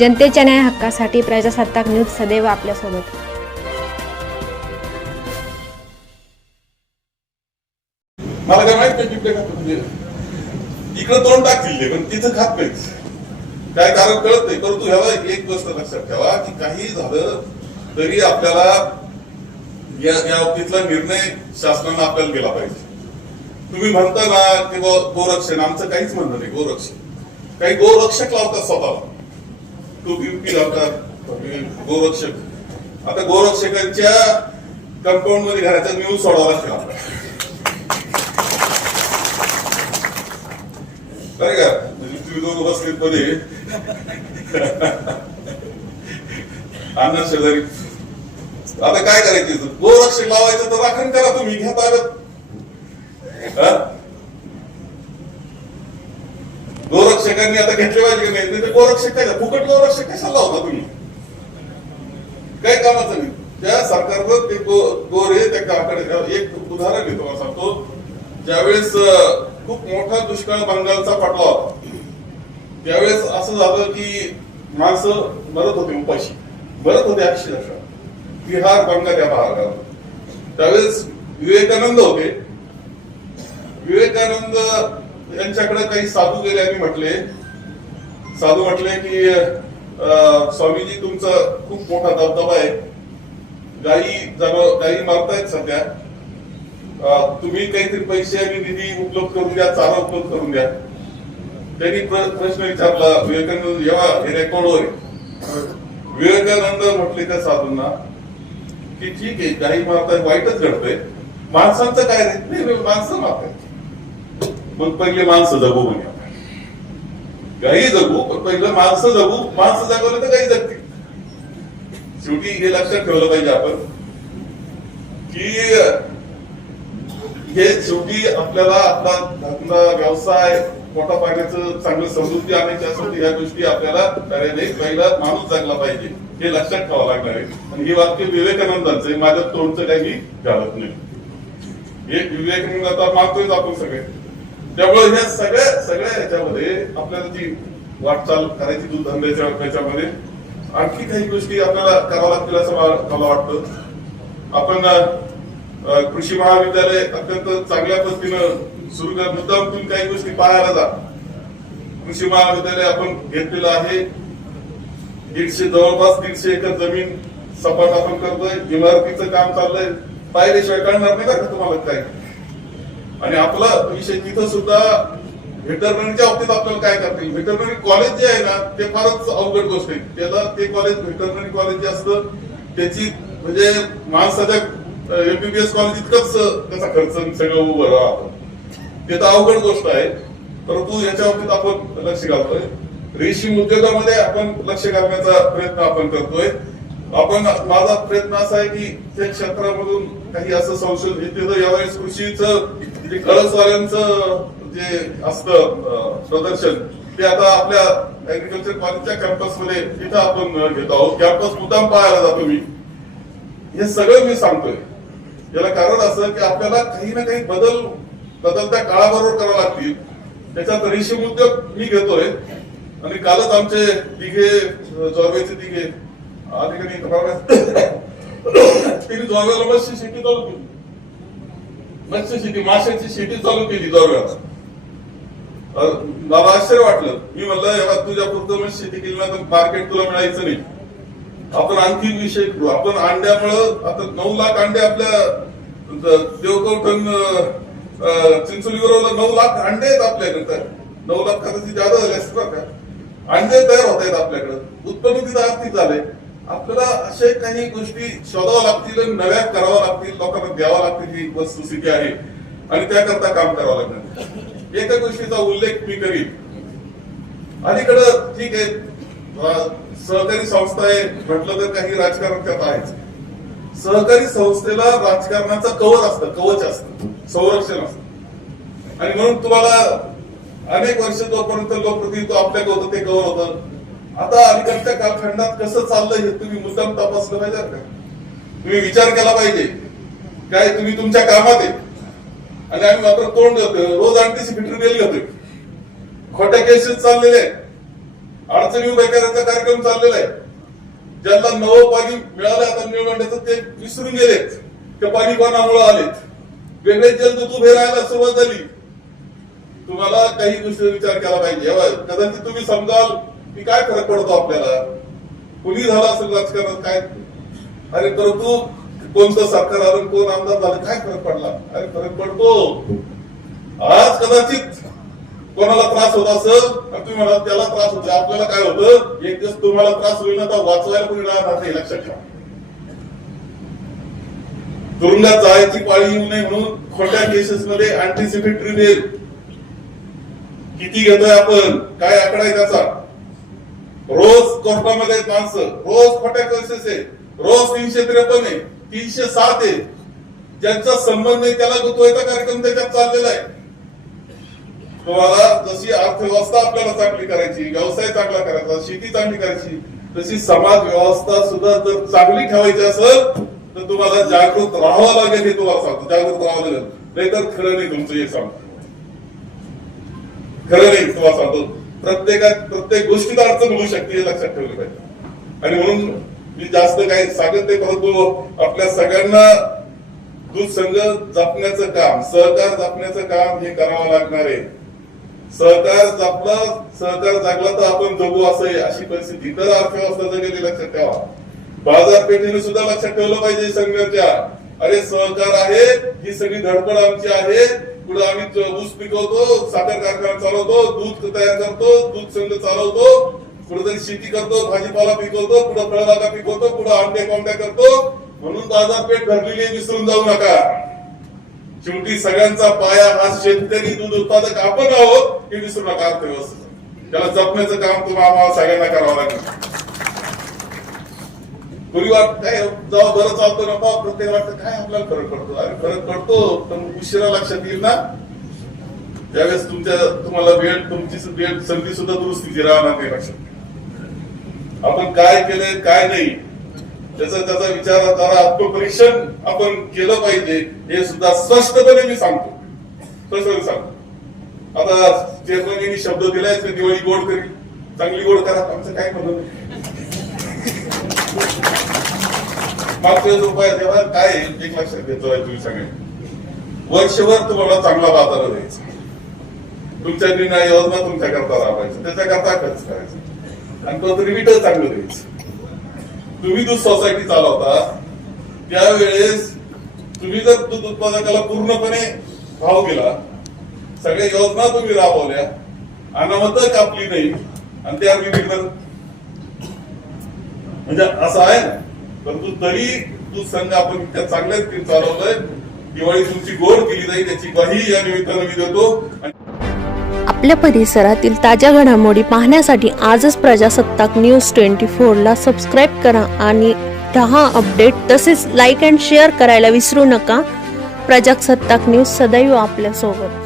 जनतेच्या न्याय हक्कासाठी प्रजासत्ताक न्यूज सदैव आपल्यासोबत. मला काय माहीत नाही बिबटे खात म्हणजे. इकडे तोंड टाकतील पण तिथं खात नाहीत काय कारण कळत नाही परंतु ह्याला एक गोष्ट लक्षात ठेवा की काही झालं तरी आपल्याला या या बाबतीतला निर्णय शासनानं आपल्याला दिला पाहिजे. तुम्ही म्हणता ना की गोरक्षण आमचं काहीच म्हणणं नाही गोरक्षण काही गोरक्षक लावतात स्वतःला. तो लावतात गोरक्षक. आता गोरक्षकांच्या कंपाऊंडमध्ये घराचा न्यूज सोडावा लागेल का? म्हणजे तुम्ही दोन बसलेत मध्ये. अण्णा शेजारी. आता काय करायचं? गोरक्षक लावायचं तर राखण करा तुम्ही. घ्या ताब्यात. सरकारने आता घेतले पाहिजे का नाही? नाही तर गोरक्षक फुकट गोरक्षक कशाला होता तुम्ही? काही कामाचं नाही. त्या सरकारनं ते गोरे त्या गावाकडे एक उदाहरण घेतो मला सांगतो. ज्यावेळेस खूप मोठा दुष्काळ बंगालचा पाठला होता त्यावेळेस असं झालं की माणसं मरत होते उपाशी. मरत होते अक्षरशः. बिहार बंगाल या भागात त्यावेळेस विवेकानंद होते. विवेकानंद यांच्याकडे काही साधू गेले आणि म्हटले. साधू म्हटले की अं, स्वामीजी तुमचा खूप मोठा दबदबा आहे. गाई जनावर गाई मारतायत सध्या. तुम्ही काहीतरी पैसे आणि निधी उपलब्ध करून द्या चारा उपलब्ध करून द्या. त्यांनी प्रश्न विचारला विवेकानंद जेव्हा हे रेकॉर्ड होय विवेकानंद म्हटले त्या साधूंना की ठीक आहे गाई मारताय वाईटच घडतंय. माणसांचं काय रे? नाही नाही, माणसं मारतायत. मग पहिले माणसं जगू म्हणजे आपण. जगू पण पहिलं माणसं जगू. माणसं जगवलं तर काही जगतील. शेवटी हे लक्षात ठेवलं पाहिजे आपण की हे शेवटी आपल्याला आपला धंदा व्यवसाय मोठा पाण्याचं चांगलं समृद्धी आणायची या गोष्टी आपल्याला करायला पहिला माणूस जगला पाहिजे. हे लक्षात ठेवावं लागणार आहे. आणि हे वाक्य विवेकानंदांचं आहे. माझ्या तोंडचं काही घालत नाही. हे विवेकानंद आता मागतोय आपण सगळे. त्यामुळे ह्या सगळ्या सगळ्या ह्याच्यामध्ये आपल्याला जी वाटचाल करायची दूध धंद्याच्या आणखी काही गोष्टी आपल्याला कराव्या लागतील असं मला वाटतं. आपण कृषी महाविद्यालय अत्यंत चांगल्या पद्धतीनं सुरू कर. मुद्दाम तुम्ही काही गोष्टी पाहायला जा. कृषी महाविद्यालय आपण घेतलेलं आहे. दीडशे जवळपास दीडशे एकर जमीन सपाट आपण करतोय. इमारतीचं काम चाललंय. पाहिल्याशिवाय कळणार नाही का तुम्हाला काय आणि आपला विषय तिथं सुद्धा व्हेटरनरीच्या बाबतीत आपल्याला काय करतील व्हेटरनरी कॉलेज जे आहे ना ते फारच अवघड गोष्ट आहे. त्याला ते कॉलेज व्हेटरनरी कॉलेज जे असतं त्याची म्हणजे माणसाच्या एमबीबीएस कॉलेज इतकंच त्याचा खर्च सगळं उभं राहतं ते तर अवघड गोष्ट आहे. परंतु याच्या बाबतीत आपण लक्ष घालतोय. रेशीम उद्योगामध्ये आपण लक्ष घालण्याचा प्रयत्न आपण करतोय. आपण माझा प्रयत्न असा आहे की त्या क्षेत्रामधून काही असं संशोधन यावेळेस कृषीचं म्हणजे जे कळसवाल्यांचं जे असतं प्रदर्शन ते आता आपल्या ऍग्रिकल्चर कॉलेजच्या कॅम्पसमध्ये तिथं आपण घेतो आहोत. कॅम्पस मुद्दाम पाहायला जातो मी. हे सगळं मी सांगतोय. याला कारण असं की आपल्याला काही ना काही बदल बदलत्या काळाबरोबर करावं लागतील. त्याच्यात रेशीम उद्योग मी घेतोय. आणि कालच आमचे तिघे जॉर्वेचे तिघे अधिकारी तिने जॉर्वेला शेती चालू केली मत्स्य शेती माशाची शेती चालू केली जॉर्वेला अं, मला आश्चर्य वाटलं. मी म्हणलं तुझ्या पुरतं मी शेती केली ना तर मार्केट तुला मिळायचं नाही. आपण आणखी विषय करू. आपण अंड्यामुळं आता नऊ लाख अंडे आपल्या देवकवठण चिंचोली नऊ लाख अंडे आहेत आपल्याकडे. तर नऊ लाख कदाचित जादा झाले असतात बरं का. अंडे तयार होत आहेत आपल्याकडे. उत्पन्न तिथं आर्थिक झालंय. आपल्याला अशा काही गोष्टी शोधाव्या लागतील नव्या कराव्या लागतील लोकांना द्यावा लागतील ही वस्तुस्थिती आहे. आणि त्याकरता काम करावं लागणार. एका गोष्टीचा उल्लेख मी करीन. अलीकडं ठीक आहे सहकारी संस्था आहे म्हटलं तर काही राजकारण त्यात आहेच. सहकारी संस्थेला राजकारणाचं कवच असतं कवच असतं संरक्षण असतं. आणि म्हणून तुम्हाला अनेक वर्ष जोपर्यंत लोकप्रतिनिधित्व आपल्याकडे होतं ते कवर होतं. आता अलीकडच्या कालखंडात कसं चाललंय हे तुम्ही मुद्दाम तपासलं पाहिजे का? तुम्ही विचार केला पाहिजे. काय तुम्ही तुमच्या कामात आहे. आणि आम्ही मात्र तोंड देतोय. रोज आणखी फिटर बेल घेतोय. खोट्या केसेस चाललेले आहेत. अडचणी उभ्या करायचा कार्यक्रम चाललेला आहे. ज्यांना नवं पाणी मिळालं आता निवडण्याचं ते विसरून गेलेत. ते पाणी कोणामुळे आलेत. वेगळे जलदूत उभे राहायला सुरुवात झाली. तुम्हाला काही गोष्टी विचार केला पाहिजे. कदाचित तुम्ही समजाल. की काय फरक पडतो आपल्याला? कुणी झालं असेल राजकारणात काय? अरे परंतु कोणतं सरकार आलं कोण आमदार झालं काय फरक पडला? अरे फरक पडतो. आज कदाचित कोणाला त्रास होत असेल तुम्ही म्हणाल त्याला त्रास होतो आपल्याला काय होतं? एक दिवस तुम्हाला त्रास होईल ना तर वाचवायला कोणी राहणार नाही लक्षात ठेवा. तुरुंगात जायची पाळी येऊ नये म्हणून खोट्या केसेस मध्ये अँटिसिपेटरी बेल किती घेतोय आपण? काय आकडा आहे त्याचा? रोज कोर्टामध्ये आहेत माणसं रोज खोट्या केसेस आहे रोज तीनशे त्रेपन्न आहे तीनशे सात आहे ज्यांचा संबंध आहे त्याला गुतवायचा कार्यक्रम त्याच्यात चाललेला आहे. तुम्हाला जशी अर्थव्यवस्था आपल्याला चांगली करायची व्यवसाय चांगला करायचा शेती चांगली करायची तशी समाज व्यवस्था सुद्धा जर चांगली ठेवायची असेल तर तुम्हाला जागृत राहावं लागेल हे तुम्हाला सांगतो. जागृत राहावं लागेल. नाही तर खरं नाही तुमचं हे सांगतो. खरं नाही तुम्हाला सांगतो. प्रत्येकात प्रत्येक गोष्टीत अडचण होऊ शकते हे लक्षात ठेवलं पाहिजे. आणि म्हणून मी जास्त काही सांगत नाही परंतु आपल्या सगळ्यांना दूध संघ जपण्याचं काम सहकार जपण्याचं काम हे करावं लागणार आहे. सहकार जपला सहकार जागला तर आपण जगू असं अशी परिस्थिती. तर अर्थव्यवस्था जगेली लक्षात ठेवा. बाजारपेठेने सुद्धा लक्षात ठेवलं पाहिजे संघाच्या. अरे सहकार आहे ही सगळी धडपड आमची आहे पुढे आम्ही ऊस पिकवतो साखर कारखाना चालवतो दूध तयार करतो दूध संघ चालवतो कुठेतरी शेती करतो भाजीपाला पिकवतो पुढे फळबागा पिकवतो पुढे आंबे कोंबड्या करतो. म्हणून बाजारपेठ भरलेली आहे, विसरून जाऊ नका. शेवटी सगळ्यांचा पाया हा शेतकरी दूध उत्पादक आपण आहोत हे विसरू नका अर्थव्यवस्था त्याला जपण्याचं काम तुम्हाला आम्हाला सगळ्यांना करावं लागेल. परिवार काय जेव्हा बरं चालतो ना तेव्हा प्रत्येक वाटतं काय आपल्याला फरक पडतो? अरे फरक पडतो पण उशिरा लक्षात येईल ना. त्यावेळेस तुमच्या तुम्हाला वेळ तुमची वेळ संधी सुद्धा दुरुस्तीची राहणार नाही लक्षात. आपण काय केलंय काय नाही त्याचा त्याचा विचार जरा आत्मपरीक्षण आपण केलं पाहिजे हे सुद्धा स्पष्टपणे मी सांगतो. स्पष्टपणे सांगतो. आता चेअरमॅननी शब्द दिलाय दिवाळी गोड करी. चांगली गोड करा आमचं काय म्हणत नाही. मागच्या रुपये तेव्हा काय एक लक्षात घेतो आहे तुम्ही सगळे. वर्षभर तुम्हाला चांगला बाजार द्यायचा. तुमच्या निर्णय योजना तुमच्या करता राबायचं त्याच्याकरता खर्च करायचा. आणि तो रिमिट चांगलं द्यायचं. तुम्ही दूध सोसायटी चालवता त्यावेळेस तुम्ही जर दूध उत्पादकाला पूर्णपणे भाव दिला सगळ्या योजना तुम्ही राबवल्या अनामत कापली नाही आणि त्या विभिन्न म्हणजे असं आहे ना. परंतु तरी दूध संघ आपण त्या चांगल्या रीतीने चालवलंय दिवाळी तुमची गोड केली जाईल त्याची ग्वाही या निमित्तानं मी देतो. आपल्या परिसरातील ताज्या घडामोडी पाहण्यासाठी आजच प्रजासत्ताक न्यूज ट्वेंटी फोरला सबस्क्राईब करा आणि दहा अपडेट तसेच लाईक अँड शेअर करायला विसरू नका. प्रजासत्ताक न्यूज सदैव आपल्यासोबत